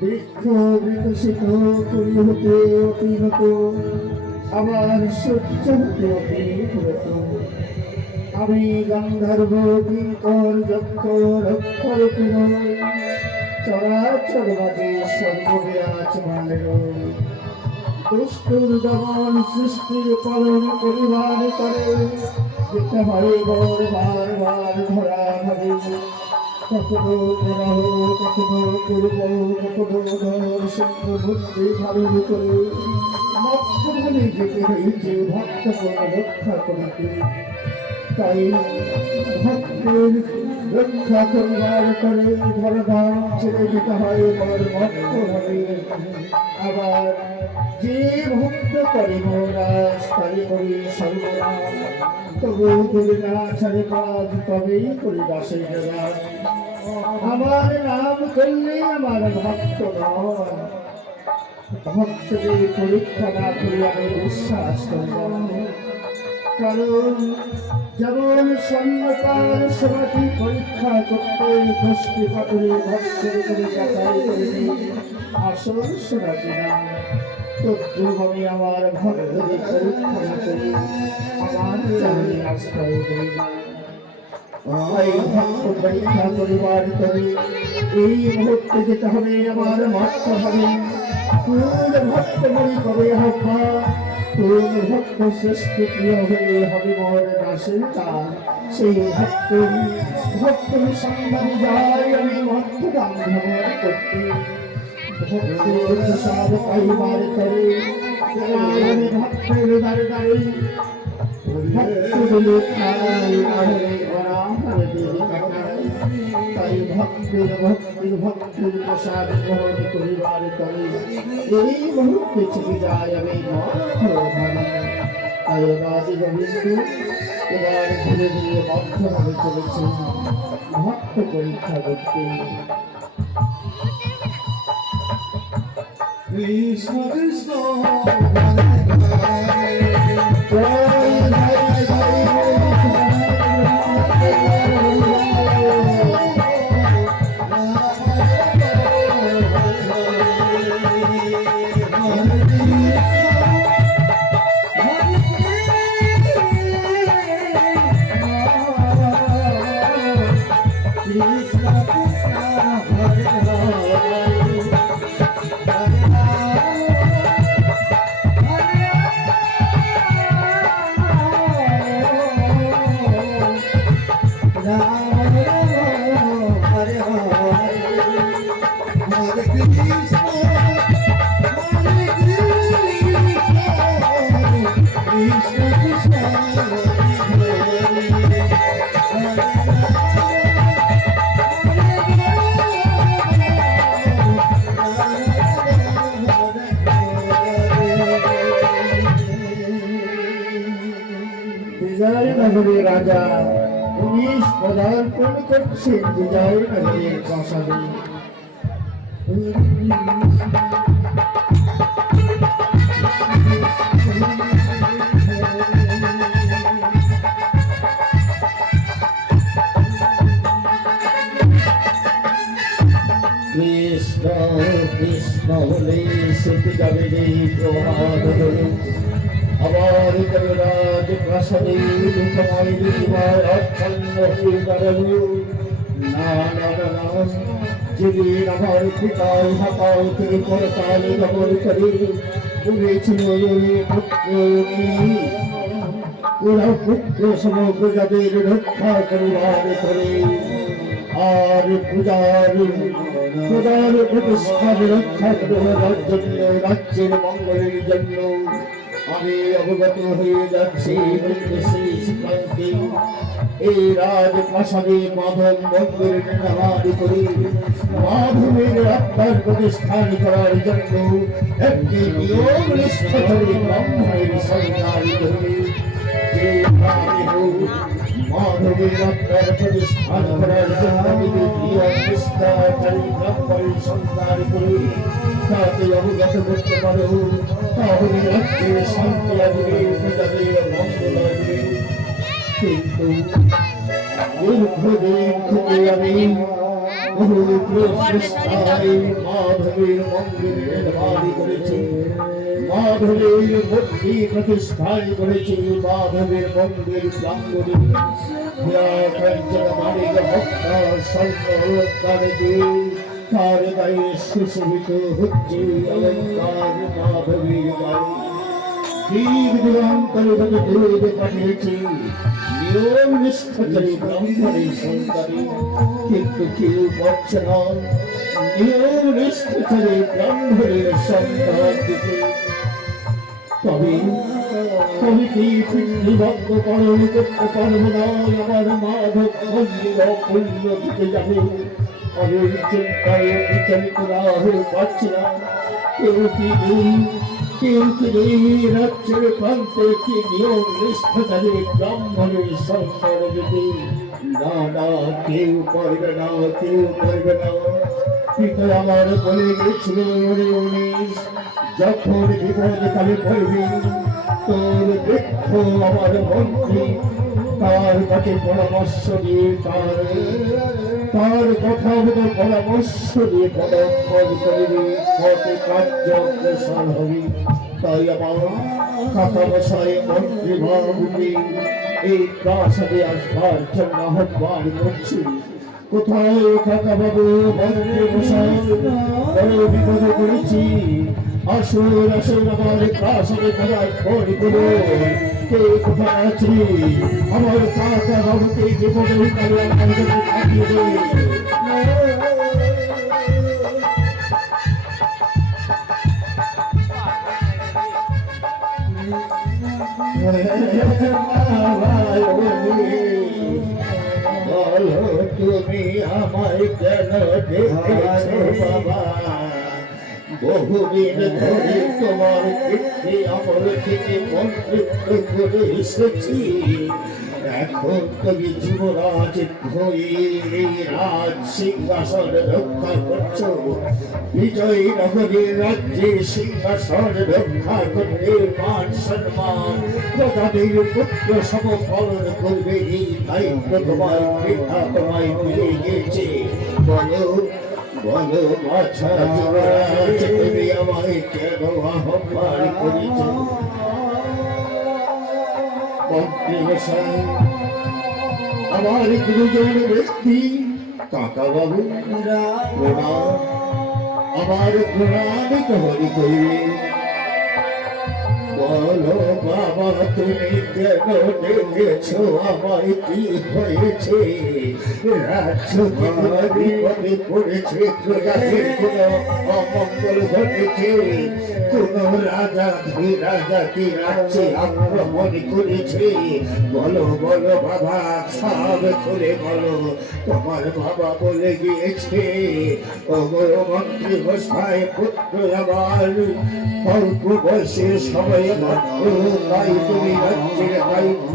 বৃক্ষ বিকশিত করি হতে অতিনত, আবার সূর্য হতে অতিনত। আমি গন্ধর্ব কিঙ্কর যক্ষ রক্ষরূপিণ, চরাচর মাঝে সর্ববিরাজমানের। দুষ্টুর দমন সৃষ্টির পালন পরিবার করে, যেতে হয় বার বার ধরা হবে। কখনো প্রবাহ, কখনো পূর্ব, কখনো দর্শন বুদ্ধি ধারণ করে মধ্যমে যেতে হয়েছে ভক্তগণ রক্ষা করিতে। তাই ভক্তের রক্ষা করিবার করে ধরধাম ছেড়ে যেতে হয় বড় ভক্ত হবে। আবার যে ভক্ত করে মহারাজ তাই করি সর্বনাম, তবু যদি না ছাড়ে কাজ তবেই করি দাসের জেলা। আমার নাম করলে আমার ভক্ত নয়, ভক্তদের পরীক্ষা না করে আমি বিশ্বাস করব। কারণ যেমন স্বর্ণকার সমাধি পরীক্ষা করতে দৃষ্টি পাথরে ভক্তের করে যাচাই করে আসল সোনাটি না, তদ্রুপ আমি আমার ভক্তদের পরীক্ষা না করি আমার চরণে আশ্রয় করি না। এই ভক্ত পরীক্ষা করিবার তবে এই মুহূর্তে যেতে হবে আমার মত হবে। কোন ভক্ত মনে করে হবা, কোন ভক্ত শ্রেষ্ঠ প্রিয় হয়ে হবে মোর দাসের কাজ, সেই ভক্তের সন্ধানে যাই আমি মধ্য দান ভ্রমণ করতে। ভক্তের প্রসাদ পাইবার তরে আমি ভক্তের দ্বারে দ্বারে ভক্তগুলো খাই আহরে অনাহারে দেহে কাটাই। তাই ভক্তির প্রসাদ গ্রহণ করিবার তরে এই মুহূর্তে ছুটে যায় আমি মধ্যভাবে। তাই রাজি গোবিন্দ এবার ধীরে ধীরে মধ্যভাবে চলেছে ভক্ত পরীক্ষা করতে। কৃষ্ণ কৃষ্ণ পদার্পণ করছেন বিজয়নগরের প্রাসাদে। কৃষ্ণ কৃষ্ণ বলে সেতু যাবে রে প্রভাত আবার জগরাজ প্রাসাদে তোমায় দিবার আচ্ছন্ন হয়ে দাঁড়ালো। না না না না, যেদিন আমার পিতার হাতাও থেকে করতালে দমন করে বলেছিল পুত্র ওরা পুত্র সমগ্র যাদের রক্ষা করিবার করে আর পূজার প্রতিষ্ঠান রক্ষা করার জন্য রাজ্যের মঙ্গলের জন্য আমি অবগত হয়ে যাচ্ছি এই রাজপ্রাসাদে মাধব মন্দিরের নির্মাণ করে মাধবের আত্মার প্রতিষ্ঠান করার জন্য একটি নিয়ম নিষ্ঠা করে ব্রাহ্মণের সরকার করে যে মাধবের আত্মার প্রতিষ্ঠান করার জন্য যদি নিয়ম নিষ্ঠাচারী ব্রাহ্মণের সরকার করে তাকে অবগত করতে পারো তাহলে রাজ্যের শান্তি আসবে, প্রজাদের মঙ্গল আসবে। কিন্তু দীর্ঘদিন থেকে আমি মাধবের মন্দির নির্মাণ করেছি, মাধবের মূর্তি প্রতিষ্ঠান করেছি, মাধবের মন্দির প্রাঙ্গণে তার গায়ে সুশোভিত হচ্ছে অলঙ্কার মাধবীর গায়ে দীর্ঘ দূরান্তরে দূরে পাঠিয়েছি নিয়ম নিষ্ঠাচারী ব্রাহ্মণের সন্তানে, কিন্তু কেউ পাচ্ছে না নিয়ম নিষ্ঠাচারী ব্রাহ্মণের সন্তান দিতে। তবে তবে কি পিতৃবদ্ধ পালন করতে পারবো না আমার মাধব মন্দির অপূর্ণ দিতে যাবে। আমি চিন্তায় বিচলিত না হয়ে পারছি না। কেউ কি নেই রাজ্যের প্রান্তে কি নিয়ম নিষ্ঠাচারী ব্রাহ্মণের সন্তান দিতে? না না, কেউ পারবে না, কেউ পারবে না। পিতা আমার বলে গেছিল যখন বিপদে কালে পড়বি তোর বৃক্ষ আমার মন্ত্রী তার কাছে পরামর্শ দিয়ে তার কথা মতো পরামর্শ দিয়ে পদক্ষেপ করবি, কত কার্য অগ্রসর হবি। তাই আমার কাকা মশাই মন্ত্রী বাবুকে এই প্রাসাদে আসবার জন্য আহ্বান করছি। কোথায় কাকা বাবু মন্ত্রী মশাই, বড় বিপদে পড়েছি, আসুন আসুন আমার প্রাসাদে পদার্পণ করুন। কে কোথায় আছি আমার কাকা বাবুকে বিপদের কালে আমার কাছে পাঠিয়ে দেয়। তুমি আমায় কেন দেখেছো বাবা? বহুদিন ধরে তোমার পিতৃ আমল থেকে মন্ত্রিত্ব করে এসেছি, এখন তুমি যুবরাজ হয়ে এই রাজ সিংহাসন রক্ষা করছো। বিজয়নগরের রাজ্যের সিংহাসন রক্ষা করতে মান সম্মান প্রজাদের পুত্র সম পালন করবে, এই দায়িত্ব তোমার পিতা তোমায় দিয়ে গেছে। বলো বলো বাছা যুবরাজ, তুমি আমায় কেন আহ্বান করেছ? মন্ত্রী মশাই, আমার গুরুজন ব্যক্তি কাকা বাবু প্রণাম, আমার প্রণাম গ্রহণ করবে। বলো বাবা তুমি কেন ডেকেছো আমায়? কি হয়েছে? রাজ্য বিপদে পড়েছে, প্রজাদের কোনো অমঙ্গল ঘটেছে, কোন রাজা রাজাকে রাজ্যে আক্রমণ করেছে? বলো বলো বাবা, সব খুলে বলো। তোমার বাবা বলে গিয়েছে মন্ত্রী মশাই পুত্র আমার অল্প বয়সের সময় মাত্র, তাই তুমি রাজ্যের দায়িত্ব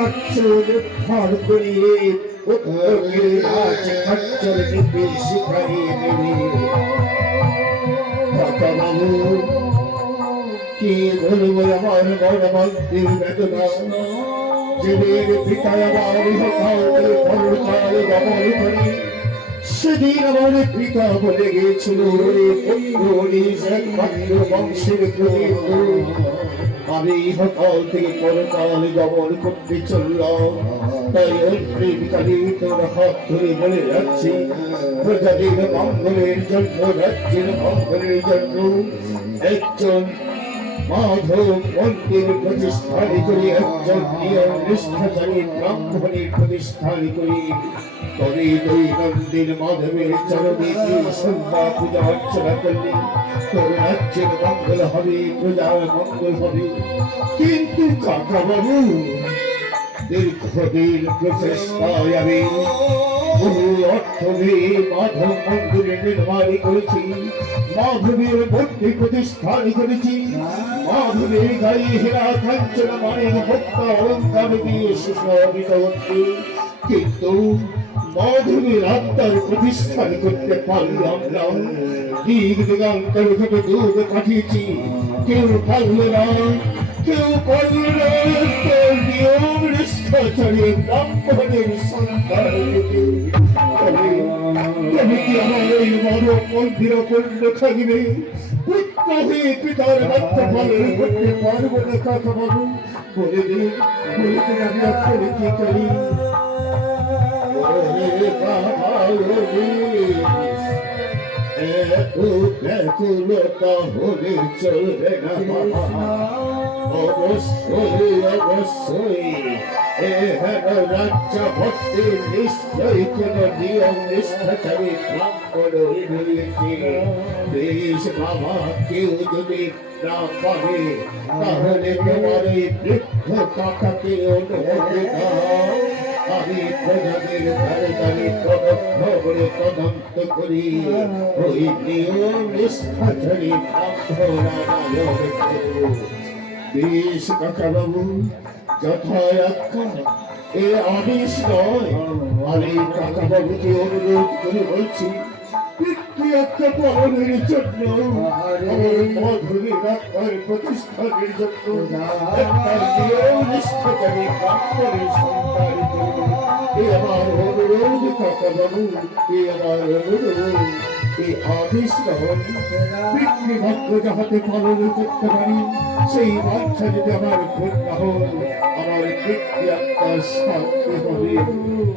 খাচ্ছ উদ্ধার করিয়ে উত্তরকে রাজ খচ্চর নিতে শিখাইয়ে দেবে। কাকা বাবু কি বলবো আমার মর্মান্তির বেদনা, যেদিন পিতা আমার ইহকালে পরকাল গমন করে, সেদিন আমার পিতা বলে গিয়েছিল একমাত্র বংশের প্রদীপ, আমি ইহকাল থেকে পরকাল গমন করতে চললাম। তাই অন্তিমকালে তোর হাত ধরে বলে যাচ্ছি, প্রজাদের মঙ্গলের জন্য, রাজ্যের মঙ্গলের জন্য একজন মাধব মন্দির প্রতিষ্ঠান করি, একজন নিয়ম নিষ্ঠাচারী ব্রাহ্মণের প্রতিষ্ঠান করি, তবে দৈনন্দিন মাধবের চরণে সন্ধ্যা পূজা অর্চনা করলে তোর রাজ্যের মঙ্গল হবে, প্রজার মঙ্গল হবে। কিন্তু কাকা বাবু দীর্ঘদিন প্রচেষ্টায় আমি বহু অর্থ দিয়ে মাধব মন্দিরে নির্মাণ করেছি, মাধবের মূর্তি প্রতিষ্ঠান করেছি, মাধবের গায়ে হীরা কাঞ্চন মানের ভক্তা অলঙ্কার দিয়ে সুশোভিত হচ্ছে, কিন্তু মাধবের আত্মার প্রতিষ্ঠান করতে পারলাম না। দিক দিগান্তর থেকে দূর পাঠিয়েছি, কেউ পারল না, কেউ পারল না। তোর নিয়ম নিষ্ঠাচারী ব্রাহ্মণের সন্তান তবে কি আমার এই মাধব মন্দির অপূর্ণ থাকবে? পুত্র হয়ে পিতার বাধ্য পালন করতে পারবো না কাকা বাবু? বলে দিন, বলে দিন আমি আপনার কি করি? এত ব্যাকুলতা হলে চলবে না বাবা, অবশ্যই অবশ্যই রাজ্য ভক্তি নিশ্চয়ই কোন নিয়ম নিষ্ঠাচারী ব্রাহ্মণ রয়েছে। বেশ বাবা, কেউ যদি না পারে তাহলে তোমার এই বৃদ্ধ কাকাকে অনুমতি দাও, আমি প্রজাদের ধারে ধারে তদন্ত করি, ওই নিয়ম নিষ্ঠাচারী ব্রাহ্মণ। বেশ কাকা বাবু, যথায়াজ্ঞা, এ আদেশ নয়। আমি কাকা বাবুকে অনুরোধ করে বলছি, পিতৃয়াজ্ঞা পালনের জন্য, আমার মাধবী আত্মার প্রতিষ্ঠানের জন্য একটা নিয়ম নিষ্ঠাচারী ব্রাহ্মণের সন্তান করুন। এ আমার অনুরোধ কাকা বাবু, এ আমার অনুরোধ, এই আদেশ নয়। পিতৃভাগ্য যাহাতে পালন করতে পারি, সেই বাচ্চা যদি আমার পূর্ণ হয়, আমার পিতৃ আত্মার শান্তি হবে।